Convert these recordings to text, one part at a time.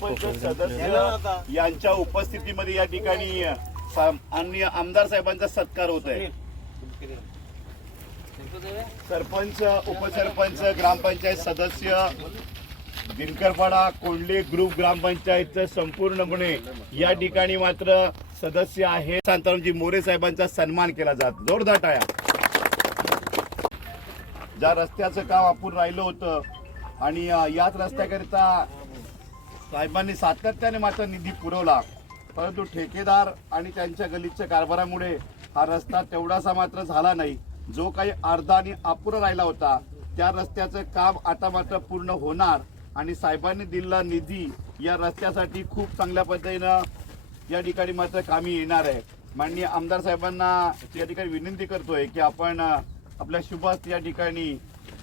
सरपंच सदस्य यांच्या उपस्थितीमध्ये या ठिकाणी आणि आमदार साहेबांचा सत्कार होत आहे। सरपंच, उपसरपंच, ग्रामपंचायत सदस्य, दिनकरपाडा कोंडले ग्रुप ग्रामपंचायतचे संपूर्णपणे या ठिकाणी मात्र सदस्य आहेत। शांतारामजी मोरे साहेबांचा सन्मान केला जात। जोरदार टाळ्या। ज्या रस्त्याचं काम अपूर्ण राहिलं होतं आणि याच रस्त्याकरिता साहेबांनी सातत्याने मात्र निधी पुरवला, परंतु ठेकेदार आणि त्यांच्या गलिच्छ कारभारामुळे हा रस्ता तेवढासा मात्र झाला नाही। जो काही अर्धा आणि अपूर्ण राहिला होता त्या रस्त्याचं काम आता मात्र पूर्ण होणार आणि साहेबांनी दिलेला निधी या रस्त्यासाठी खूप चांगल्या पद्धतीनं या ठिकाणी मात्र कामी येणार आहे। माननीय आमदार साहेबांना या ठिकाणी विनंती करतोय की आपण आपल्या शुभ हस्ते या ठिकाणी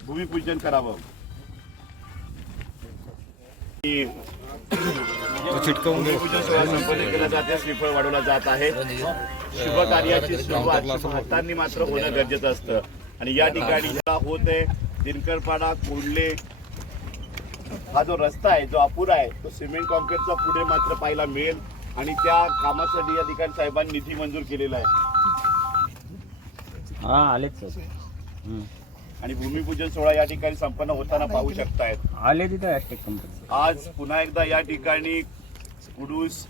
भूमिपूजन करावं। भूमिपूजन सोहळा संपन्न केला जाते, श्रीफळ वाढवला जात आहे। शुभ कार्याची सुरुवात हातांनी मात्र होणं गरजेचं असतं आणि या ठिकाणी होत आहे दिनकरपाडा कोंडले हा जो रस्ता आहे जो अपुरा आहे तो सिमेंट कॉन्क्रीटचा पुढे मात्र पाहायला मिळेल आणि त्या कामासाठी या ठिकाणी साहेबांनी निधी मंजूर केलेला आहे। आणि भूमिपूजन सोहळा या ठिकाणी संपन्न होताना पाहू शकतायत। आज पुन्हा एकदा या ठिकाणी कुडूस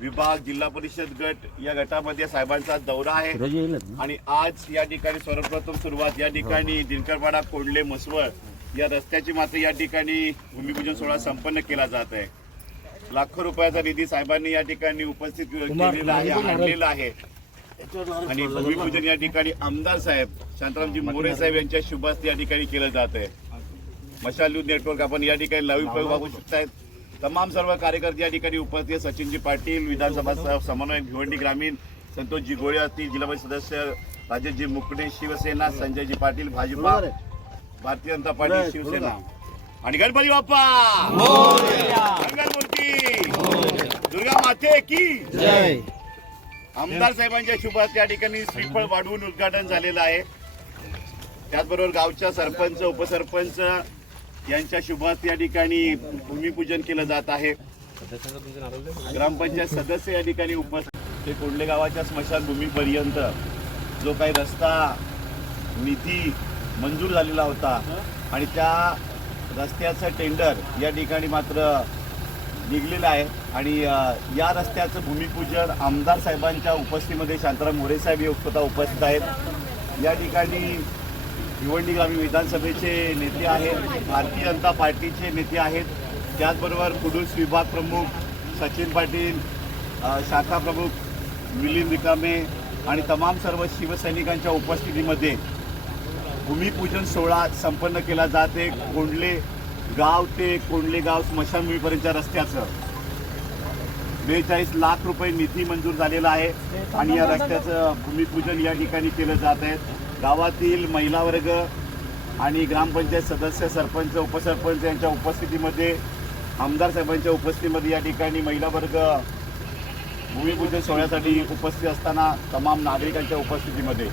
विभाग, जिल्हा परिषद गट या गटामध्ये साहेबांचा दौरा आहे आणि आज या ठिकाणी सर्वप्रथम सुरुवात या ठिकाणी दिनकरपाडा कोंडले मसवळ या रस्त्याची मात्र या ठिकाणी भूमिपूजन सोहळा संपन्न केला जात आहे। लाखो रुपयाचा निधी साहेबांनी या ठिकाणी उपस्थित केलेला आहे, आणलेला आहे आणि भूमिपूजन या ठिकाणी आमदार साहेब शांतारामजी मोरे साहेब यांच्या शुभ हस्ते या ठिकाणी केलं जात आहे। मशाल न्यूज नेटवर्क आपण या ठिकाणी लाईव्ह बघू शकतायत। तमाम सर्व कार्यकर्ते या ठिकाणी उपस्थित, सचिनजी पाटील विधानसभा समन्वयक भिवंडी ग्रामीण, संतोषजी गोळे असतील, जिल्हा परिषद सदस्य राजेशजी मुकडे शिवसेना, संजयजी पाटील भाजपा, भारतीय जनता पार्टी शिवसेना आणि गणपती बाप्पा मंगलमूर्ती, दुर्गा माते की जय। आमदार साहेबांच्या शुभ हस्ते या ठिकाणी श्रीफळ वाढवून उद्घाटन झालेलं आहे। त्याचबरोबर गावच्या सरपंच, उपसरपंच यांच्या शुभ हस्ते या ठिकाणी भूमिपूजन केलं जात आहे। ग्रामपंचायत सदस्य या ठिकाणी उपस्थित। कोंडले गावाच्या स्मशानभूमीपर्यंत जो काही रस्ता निधी मंजूर झालेला होता आणि त्या रस्त्याचं टेंडर या ठिकाणी मात्र निघलेलं आहे आणि या रस्त्याचं भूमिपूजन आमदार साहेबांच्या उपस्थितीमध्ये शांताराम मोरे साहेब हे स्वतः उपस्थित आहेत। या ठिकाणी भिवंडी ग्रामीण विधानसभेचे नेते आहेत, भारतीय जनता पार्टीचे नेते आहेत, त्याचबरोबर कुडूस विभाग प्रमुख सचिन पाटील, शाखा प्रमुख मिलिंद रिकामे आणि तमाम सर्व शिवसैनिकांच्या उपस्थितीमध्ये भूमिपूजन सोहळा संपन्न केला जाते। कोंडले गाव ते कोंडले गाव स्मशानभूमीपर्यंतच्या रस्त्याचं 42 लाख रुपये निधी मंजूर झालेला आहे आणि या रस्त्याचं भूमिपूजन या ठिकाणी केलं जात आहे। गावातील महिला वर्ग आणि ग्रामपंचायत सदस्य, सरपंच, उपसरपंच यांच्या उपस्थितीमध्ये, आमदार साहेबांच्या उपस्थितीमध्ये या ठिकाणी महिला वर्ग भूमिपूजन सोहळ्यासाठी उपस्थित असताना तमाम नागरिकांच्या उपस्थितीमध्ये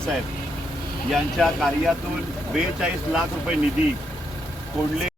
साहेब यांच्या कार्यातून 42 लाख रुपये निधी कोंडले